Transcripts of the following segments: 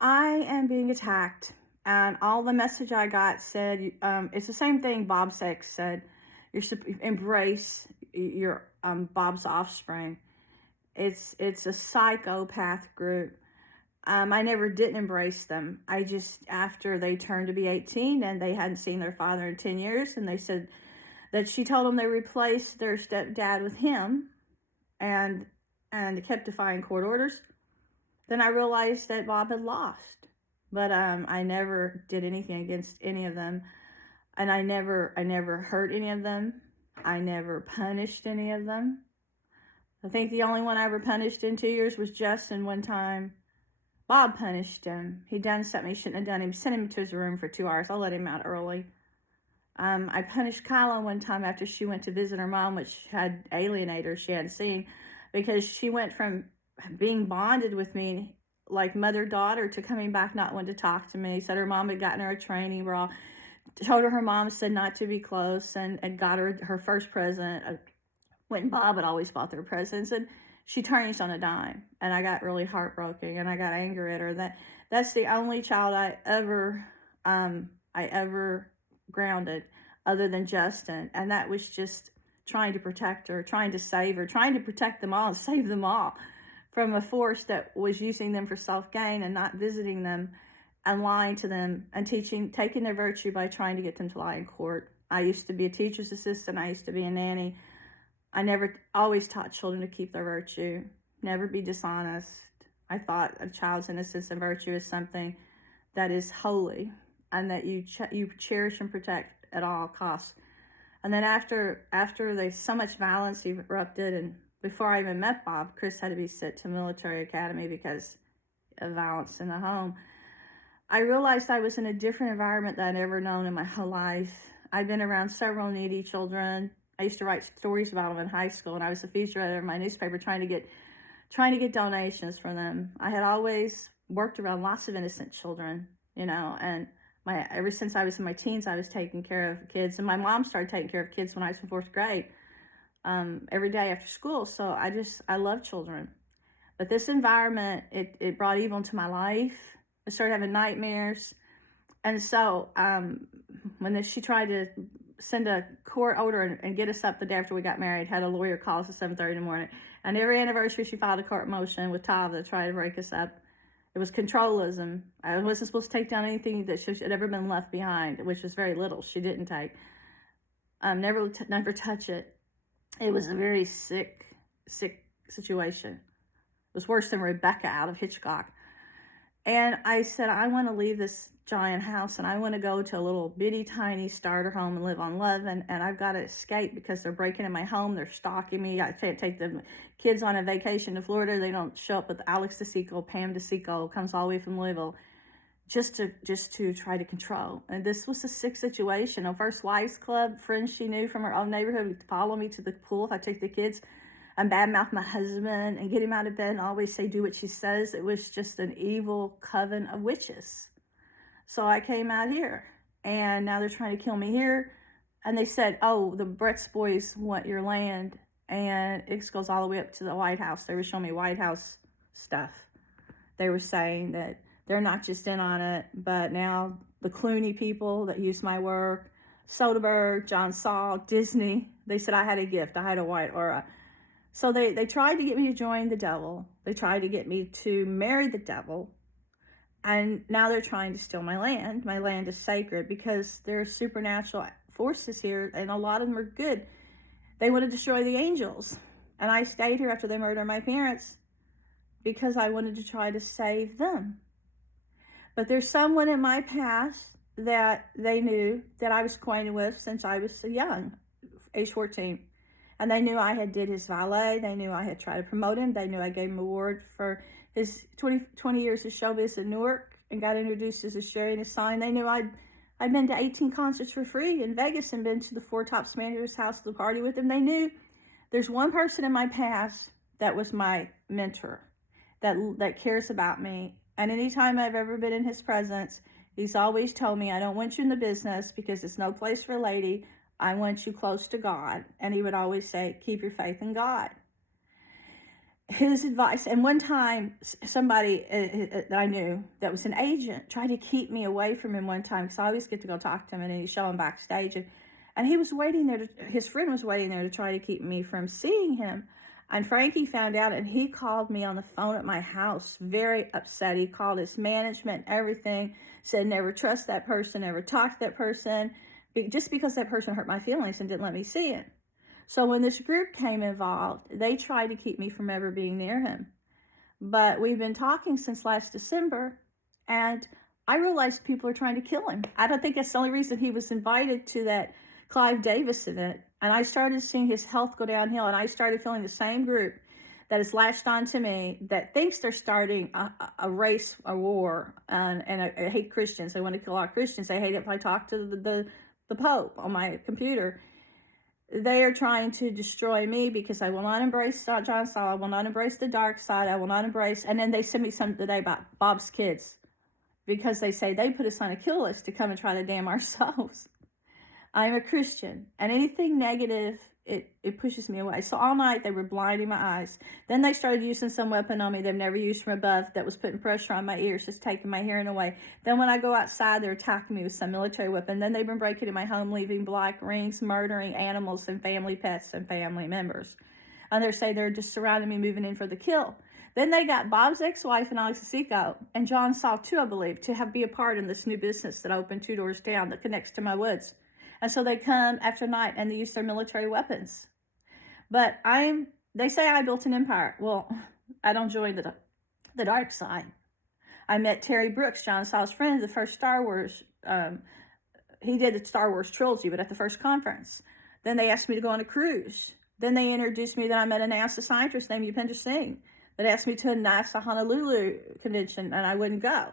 I am being attacked, and all the message I got said, it's the same thing Bob Sachs said. Embrace your Bob's offspring. It's a psychopath group. I never didn't embrace them. I just, after they turned to be 18 and they hadn't seen their father in 10 years, and they said that she told them they replaced their stepdad with him, and they kept defying court orders. Then I realized that Bob had lost. But I never did anything against any of them. And I never hurt any of them. I never punished any of them. I think the only one I ever punished in 2 years was Justin. One time Bob punished him. He done something he shouldn't have done. He sent him to his room for 2 hours. I let him out early. I punished Kyla one time after she went to visit her mom, which had alienators she hadn't seen, because she went from being bonded with me like mother-daughter to coming back not wanting to talk to me. Said her mom had gotten her a training bra, told her mom said not to be close, and got her first present when Bob had always bought their presents, and she changed on a dime, and I got really heartbroken, and I got angry at her. That's the only child I ever grounded other than Justin, and that was just trying to protect her, trying to save her, trying to protect them all and save them all from a force that was using them for self-gain and not visiting them and lying to them and taking their virtue by trying to get them to lie in court. I used to be a teacher's assistant. I used to be a nanny. I always taught children to keep their virtue, never be dishonest. I thought a child's innocence and virtue is something that is holy and that you cherish and protect at all costs. And then after so much violence erupted, and before I even met Bob, Chris had to be sent to military academy because of violence in the home. I realized I was in a different environment than I'd ever known in my whole life. I'd been around several needy children. I used to write stories about them in high school, and I was a feature editor in my newspaper trying to get donations for them. I had always worked around lots of innocent children, and ever since I was in my teens, I was taking care of kids, and my mom started taking care of kids when I was in 4th grade, every day after school. So I love children, but this environment, it brought evil into my life. I started having nightmares, and so when she tried to send a court order and get us up the day after we got married, had a lawyer call us at 7:30 in the morning, and every anniversary she filed a court motion with Tava to try to break us up. It was controlism. I wasn't supposed to take down anything that should ever been left behind, which was very little. She didn't take. Never touch it. It was a very sick situation. It was worse than Rebecca out of Hitchcock. And I said, I want to leave this giant house and I want to go to a little bitty tiny starter home and live on love, and I've got to escape because they're breaking in my home, they're stalking me. I can't take the kids on a vacation to Florida. They don't show up with Alex DeSico, Pam DeSico, comes all the way from Louisville just to try to control. And this was a sick situation. A First Wives Club, friends she knew from her own neighborhood would follow me to the pool if I take the kids and badmouth my husband and get him out of bed and always say, do what she says. It was just an evil coven of witches. So I came out here, and now they're trying to kill me here. And they said, oh, the Brett's boys want your land, and it goes all the way up to the White House. They were showing me White House stuff. They were saying that they're not just in on it, but now the Clooney people that use my work, Soderbergh, John Saul, Disney, they said I had a gift. I had a white aura. So they tried to get me to join the devil. They tried to get me to marry the devil. And now they're trying to steal my land. My land is sacred because there are supernatural forces here, and a lot of them are good. They want to destroy the angels. And I stayed here after they murdered my parents because I wanted to try to save them. But there's someone in my past that they knew that I was acquainted with since I was young, age 14. And they knew I had did his valet. They knew I had tried to promote him. They knew I gave him an award for his 20 years of showbiz in Newark and got introduced as a Sherry and a sign. They knew I'd been to 18 concerts for free in Vegas and been to the Four Tops manager's house to party with him. They knew there's one person in my past that was my mentor, that cares about me. And anytime I've ever been in his presence, he's always told me, I don't want you in the business because it's no place for a lady. I want you close to God. And he would always say, keep your faith in God. his advice. And one time, somebody that I knew that was an agent tried to keep me away from him one time, because I always get to go talk to him and he'd show him backstage. And he was waiting there, his friend was waiting there to try to keep me from seeing him. And Frankie found out, and he called me on the phone at my house, very upset. He called his management, everything, said never trust that person, never talk to that person, just because that person hurt my feelings and didn't let me see it. So when this group came involved, they tried to keep me from ever being near him. But we've been talking since last December, and I realized people are trying to kill him. I don't think that's the only reason he was invited to that Clive Davis event. And I started seeing his health go downhill, and I started feeling the same group that has latched on to me, that thinks they're starting a race, a war, and I hate Christians. They want to kill all Christians. They hate it if I talk to the Pope on my computer. They are trying to destroy me because I will not embrace John Saul. I will not embrace the dark side. I will not embrace. And then they sent me something today about Bob's kids, because they say they put us on a kill list to come and try to damn our souls. I'm a Christian, and anything negative, it pushes me away. So all night they were blinding my eyes. Then they started using some weapon on me they've never used from above that was putting pressure on my ears, just taking my hearing away. Then when I go outside, they're attacking me with some military weapon. Then they've been breaking in my home, leaving black rings, murdering animals and family pets and family members. And they're saying they're just surrounding me, moving in for the kill. Then they got Bob's ex-wife and Alex Asico and John Saul too, I believe, to be a part in this new business that opened 2 doors down that connects to my woods. And so they come after night and they use their military weapons. But they say I built an empire. Well, I don't join the dark side. I met Terry Brooks, John Saul's friend, the first Star Wars. He did the Star Wars trilogy, but at the first conference. Then they asked me to go on a cruise. Then they introduced me that I met a NASA scientist named Upendra Singh that asked me to a NASA Honolulu convention, and I wouldn't go.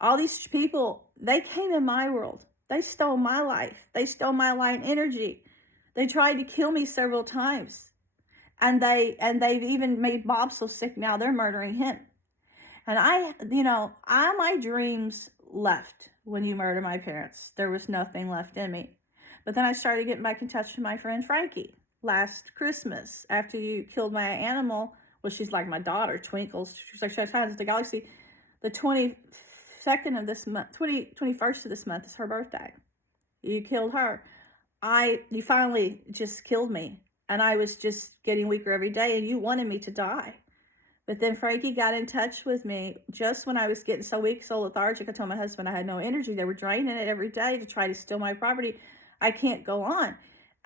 All these people, they came in my world. They stole my life. They stole my light energy. They tried to kill me several times. And they've even made Bob so sick now they're murdering him. And my dreams left when you murdered my parents. There was nothing left in me. But then I started getting back in touch with my friend Frankie last Christmas after you killed my animal. Well, she's like my daughter, Twinkles. She's like, she has the galaxy. The 22nd of this month, 21st of this month is her birthday. You killed her. You finally just killed me. And I was just getting weaker every day, and you wanted me to die. But then Frankie got in touch with me just when I was getting so weak, so lethargic. I told my husband I had no energy. They were draining it every day to try to steal my property. I can't go on.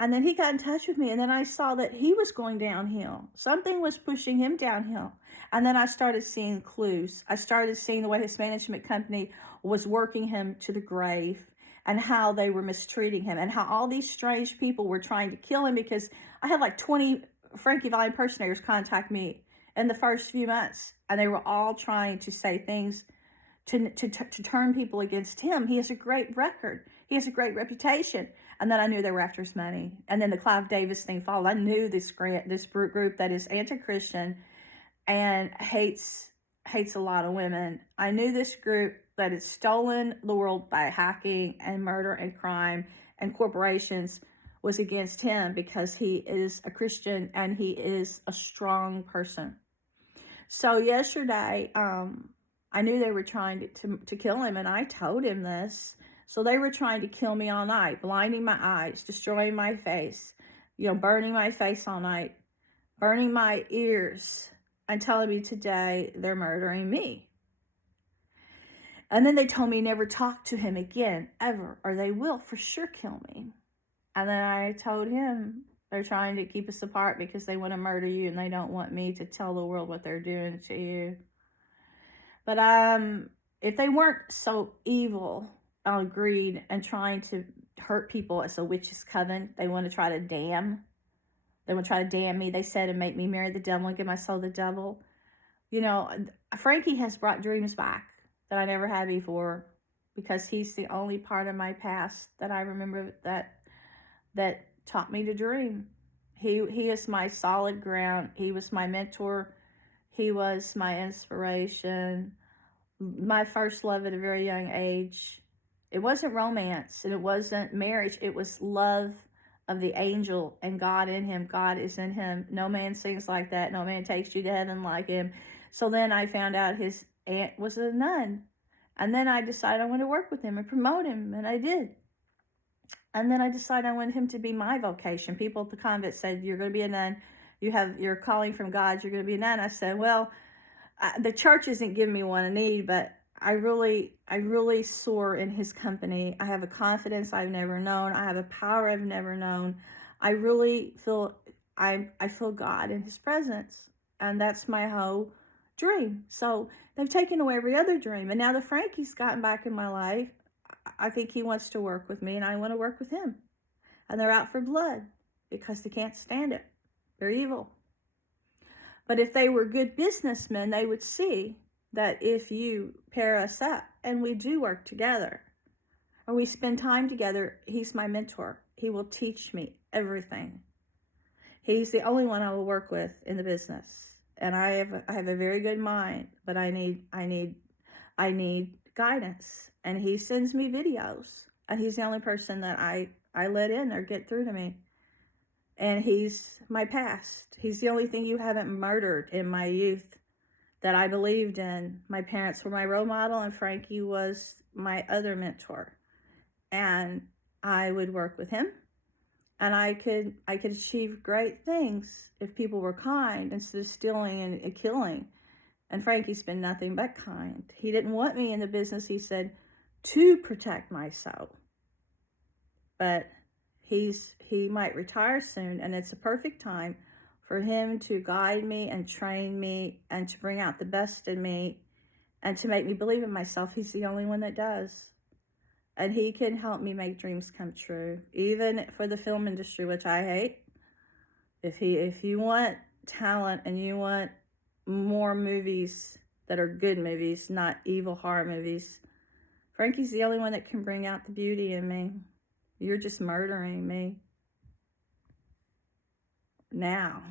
And then he got in touch with me, and then I saw that he was going downhill. Something was pushing him downhill. And then I started seeing clues. I started seeing the way his management company was working him to the grave, and how they were mistreating him, and how all these strange people were trying to kill him, because I had like 20 Frankie Valli impersonators contact me in the first few months, and they were all trying to say things to turn people against him. He has a great record. He has a great reputation. And then I knew they were after his money. And then the Clive Davis thing followed. I knew this group that is anti-Christian and hates a lot of women. I knew this group that has stolen the world by hacking and murder and crime and corporations was against him, because he is a Christian and he is a strong person. So yesterday, I knew they were trying to kill him, and I told him this. So they were trying to kill me all night, blinding my eyes, destroying my face, burning my face all night, burning my ears, and telling me today they're murdering me. And then they told me never talk to him again, ever, or they will for sure kill me. And then I told him they're trying to keep us apart because they want to murder you, and they don't want me to tell the world what they're doing to you. But if they weren't so evil, greed, and trying to hurt people as a witch's coven, they want to try to damn. They want to try to damn me, they said, and make me marry the devil and give my soul to the devil. Frankie has brought dreams back that I never had before, because he's the only part of my past that I remember that taught me to dream. He is my solid ground. He was my mentor. He was my inspiration. My first love at a very young age. It wasn't romance and it wasn't marriage. It was love of the angel and God in him. God is in him. No man sings like that. No man takes you to heaven like him. So then I found out his aunt was a nun. And then I decided I wanted to work with him and promote him, and I did. And then I decided I wanted him to be my vocation. People at the convent said, you're going to be a nun. You're calling from God. You're going to be a nun. I said, well, the church isn't giving me what I need, but I really soar in his company. I have a confidence I've never known. I have a power I've never known. I really feel, I feel God in his presence. And that's my whole dream. So they've taken away every other dream. And now that Frankie's gotten back in my life, I think he wants to work with me, and I want to work with him. And they're out for blood because they can't stand it. They're evil. But if they were good businessmen, they would see that if you pair us up and we do work together, or we spend time together, he's my mentor. He will teach me everything. He's the only one I will work with in the business. And I have a very good mind, but I need guidance. And he sends me videos, and he's the only person that I let in or get through to me. And he's my past. He's the only thing you haven't murdered in my youth that I believed in. My parents were my role model, and Frankie was my other mentor. And I would work with him, and I could achieve great things if people were kind instead of stealing and killing. And Frankie's been nothing but kind. He didn't want me in the business, he said, to protect my soul. But he might retire soon, and it's a perfect time for him to guide me and train me and to bring out the best in me and to make me believe in myself. He's the only one that does. And he can help me make dreams come true, even for the film industry, which I hate. If you want talent and you want more movies that are good movies, not evil horror movies, Frankie's the only one that can bring out the beauty in me. You're just murdering me now.